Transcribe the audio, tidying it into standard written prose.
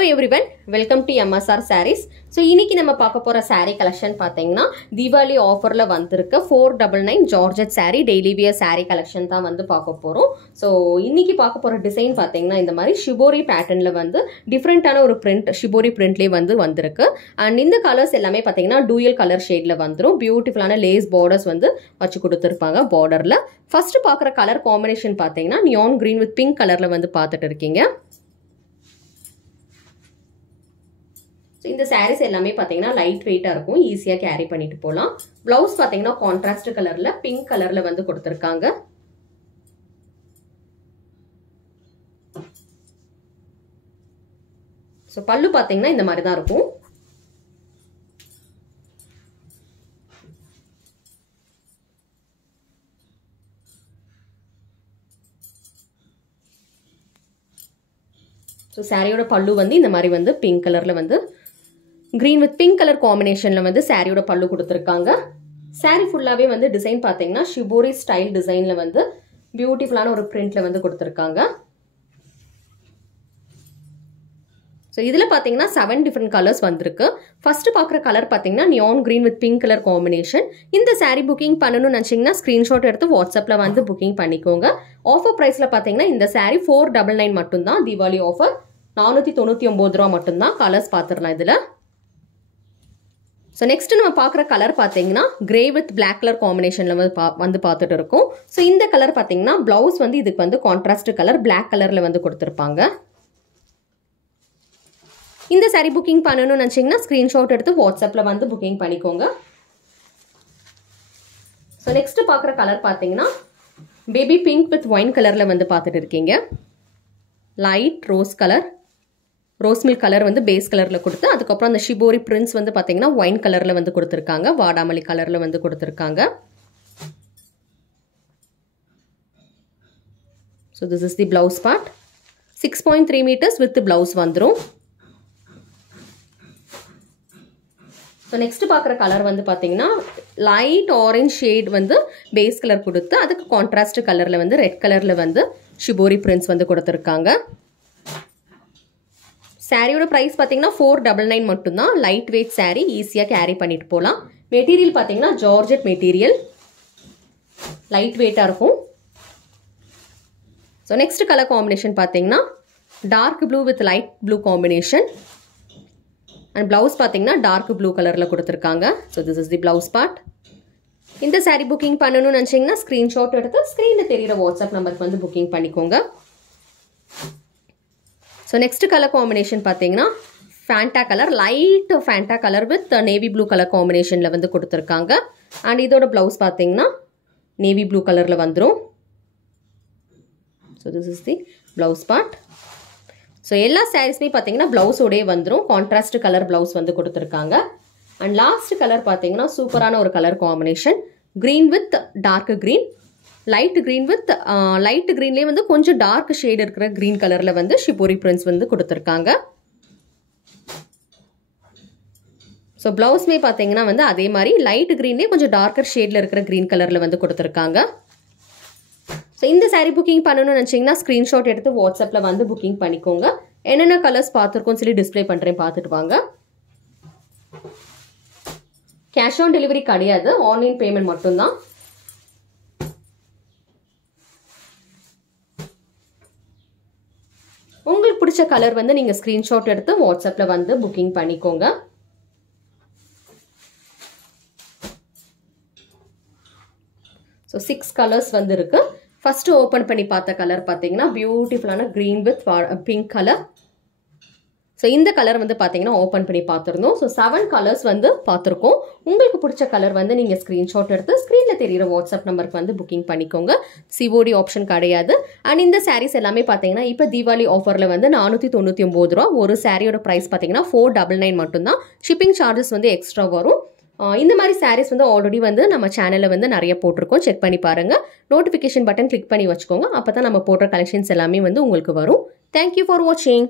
Hello everyone, welcome to MSR Sarees. So இன்னைக்கு நம்ம பார்க்க போற saree collection பாத்தீங்கன்னா தீபாவளி ஆஃபர்ல வந்திருக்க 499 georgette saree daily wear saree collection தான் வந்து பார்க்க போறோம். So இன்னைக்கு பார்க்க போற டிசைன் பாத்தீங்கன்னா இந்த மாதிரி ஷிபோரி பேட்டர்ன்ல வந்து டிஃபரண்டான ஒரு print ஷிபோரி printலயே வந்து வந்திருக்கு. And இந்த கலர்ஸ் எல்லாமே பாத்தீங்கன்னா dual color shadeல வந்துரும். பியூட்டிஃபுல்லான லேஸ் borders வந்து வச்சு கொடுத்திருப்பாங்க borderல. First பார்க்குற கலர் காம்பினேஷன் பாத்தீங்கன்னா neon green with pink கலர்ல வந்து பார்த்துட்டு இருக்கீங்க. So இந்த sarees எல்லாமே பாத்தீங்கன்னா லைட் வெயிட்டா இருக்கும், ஈஸியா கேரி பண்ணிட்டு போலாம். ப்ளவுஸ் பாத்தீங்கன்னா கான்ட்ராஸ்ட் கலர்ல பிங்க் கலர்ல வந்து கொடுத்திருக்காங்க. சோ பல்லு பாத்தீங்கன்னா இந்த மாதிரி தான் இருக்கும். சோ சாரியோட பல்லு வந்து இந்த மாதிரி வந்து பிங்க் கலர்ல வந்து green with pink color combinationல வந்து சாரியோட பல்லு கொடுத்திருக்காங்க. சாரி ஃபுல்லாவே வந்து டிசைன் பாத்தீங்கன்னா ஷிபோரி ஸ்டைல் டிசைன்ல வந்து பியூட்டிஃபுல்லான ஒரு பிரிண்ட்ல வந்து கொடுத்திருக்காங்க. சோ இதுல பாத்தீங்கன்னா 7 டிஃபரண்ட் கலர்ஸ் வந்திருக்கு. ஃபர்ஸ்ட் பார்க்குற கலர் பாத்தீங்கன்னா neon green with pink color combination. இந்த சாரி புக்கிங் பண்ணனும்னு நினைச்சீங்கன்னா ஸ்கிரீன்ஷாட் எடுத்து வாட்ஸ்அப்ல வந்து புக்கிங் பண்ணிக்கோங்க. ஆஃபர் பிரைஸ்ல பாத்தீங்கன்னா இந்த சாரி 499 மட்டும் தான். தீபாவளி ஆஃபர் 499 ரூபாய் மட்டும் தான். கலர்ஸ் பாத்துறலாம் இதுல. So next நம்ம பார்க்குற கலர் பாத்தீங்கன்னா கிரே வித் பிளாக் கலர் காம்பினேஷன்ல வந்து பார்த்துட்டு இருக்கோம். ஸோ இந்த கலர் பாத்தீங்கன்னா பிளவுஸ் வந்து இதுக்கு வந்து கான்ட்ராஸ்ட் கலர் பிளாக் கலர்ல வந்து கொடுத்திருப்பாங்க. இந்த சாரி புக்கிங் பண்ணணும்னு நினைச்சீங்கன்னா ஸ்கிரீன்ஷாட் எடுத்து வாட்ஸ்அப்ல வந்து புக்கிங் பண்ணிக்கோங்க. ஸோ நெக்ஸ்ட் பார்க்குற கலர் பாத்தீங்கன்னா பேபி பிங்க் வித் ஒயின் கலர்ல வந்து பார்த்துட்டு இருக்கீங்க. Light rose colour, rose milk colour வந்து பேஸ் கலர்ல கொடுத்து அதுக்கப்புறம் அந்த ஷிபோரி பிரிண்ட்ஸ் வந்து பாத்தீங்கன்னா ஒயின் கலர்ல வந்து கொடுத்திருக்காங்க. வாடாமல்லி கலர்ல வந்து கொடுத்திருக்காங்க. So this is the blouse part. 6.3 meters with the blouse வந்துரும். So next பார்க்குற கலர் வந்து பாத்தீங்கன்னா லைட் ஆரஞ்ச் ஷேட் வந்து பேஸ் கலர் கொடுத்து அதுக்கு கான்ட்ராஸ்ட் கலர்ல வந்து ரெட் கலர்ல வந்து ஷிபோரி பிரிண்ட்ஸ் வந்து கொடுத்திருக்காங்க. சாரியோட பிரைஸ் பாத்தீங்கன்னா 499 மட்டும் தான். லைட் வெயிட் சாரி, ஈஸியா கேரி பண்ணிட்டு போலாம். மெட்டீரியல் பாத்தீங்கன்னா ஜார்ஜெட் மெட்டீரியல், லைட் வெயிட்டா இருக்கும். ஸோ நெக்ஸ்ட் கலர் காம்பினேஷன் பாத்தீங்கன்னா dark blue with light blue combination. And blouse பாத்தீங்கன்னா டார்க் ப்ளூ கலர்ல கொடுத்திருக்காங்க. So this is the blouse part. இந்த சாரி புக்கிங் பண்ணணும்னு நினைச்சீங்கன்னா ஸ்கிரீன்ஷாட் எடுத்து ஸ்கிரீன்ல தெரியுற வாட்ஸ்அப் நம்பருக்கு வந்து புக்கிங் பண்ணிக்கோங்க. ஸோ நெக்ஸ்ட் கலர் காம்பினேஷன் பார்த்தீங்கன்னா Fanta colour, light Fanta colour with navy blue colour காம்பினேஷனில் வந்து கொடுத்துருக்காங்க. அண்ட் இதோட ப்ளவுஸ் பார்த்தீங்கன்னா நேவி ப்ளூ கலரில் வந்துடும். So this is the blouse part. So எல்லா சாரீஸ்மே பார்த்தீங்கன்னா ப்ளவுஸோடே வந்துடும். கான்ட்ராஸ்ட் கலர் ப்ளவுஸ் வந்து கொடுத்துருக்காங்க. அண்ட் லாஸ்ட் கலர் பார்த்தீங்கன்னா சூப்பரான ஒரு colour combination, green with dark green, light green with light கிரீன்லேயே வந்து கொஞ்சம் டார்க் ஷேட் இருக்கிற கிரீன் கலர்ல வந்து ஷிபோரி பிரிண்ட்ஸ் வந்து கொடுத்துருக்காங்க. ஸோ பிளவுஸ்மே பார்த்தீங்கன்னா வந்து அதே மாதிரி லைட் கிரீன்லேயே கொஞ்சம் டார்க்கர் ஷேட்ல இருக்கிற கிரீன் கலர்ல வந்து கொடுத்துருக்காங்க. ஸோ இந்த சாரி புக்கிங் பண்ணணும்னு நினைச்சீங்கன்னா ஸ்கிரீன்ஷாட் எடுத்து வாட்ஸ்அப்ல வந்து புக்கிங் பண்ணிக்கோங்க. என்னென்ன கலர்ஸ் பார்த்துருக்கோம் சொல்லி டிஸ்பிளே பண்றேன், பார்த்துட்டு வாங்க. கேஷ் ஆன் டெலிவரி கிடையாது, ஆன்லைன் பேமெண்ட் மட்டும்தான். உங்களுக்கு பிடிச்ச கலர் வந்து நீங்க ஸ்கிரீன்ஷாட் எடுத்து வாட்ஸ்அப்ல வந்து புக்கிங் பண்ணிக்கோங்க. ஸோ 6 கலர்ஸ் வந்து இருக்கு. ஃபர்ஸ்ட் ஓபன் பண்ணி பார்த்த கலர் பார்த்தீங்கன்னா பியூட்டிஃபுல்லான green with pink colour. So இந்த கலர் வந்து பார்த்தீங்கன்னா ஓப்பன் பண்ணி பார்த்துருந்தோம். ஸோ 7 கலர்ஸ் வந்து பார்த்துருக்கோம். உங்களுக்கு பிடிச்ச கலர் வந்து நீங்கள் ஸ்க்ரீன்ஷாட் எடுத்து ஸ்க்ரீனில் தெரியிற வாட்ஸ்அப் நம்பருக்கு வந்து புக்கிங் பண்ணிக்கோங்க. சிஓடி ஆப்ஷன் கிடையாது. அண்ட் இந்த சாரீஸ் எல்லாமே பார்த்தீங்கன்னா இப்போ தீபாவளி ஆஃபரில் வந்து 499 ரூபா. ஒரு சாரியோட ப்ரைஸ் பார்த்தீங்கன்னா 499 மட்டும்தான். ஷிப்பிங் சார்ஜஸ் வந்து எக்ஸ்ட்ரா வரும். இந்த மாதிரி சாரீஸ் வந்து ஆல்ரெடி வந்து நம்ம சேனலில் வந்து நிறைய போட்டிருக்கோம், செக் பண்ணி பாருங்கள். நோட்டிஃபிகேஷன் பட்டன் கிளிக் பண்ணி வச்சுக்கோங்க, அப்போ தான் நம்ம போடுற கலெக்ஷன்ஸ் எல்லாமே வந்து உங்களுக்கு வரும். தேங்க்யூ ஃபார் வாட்சிங்.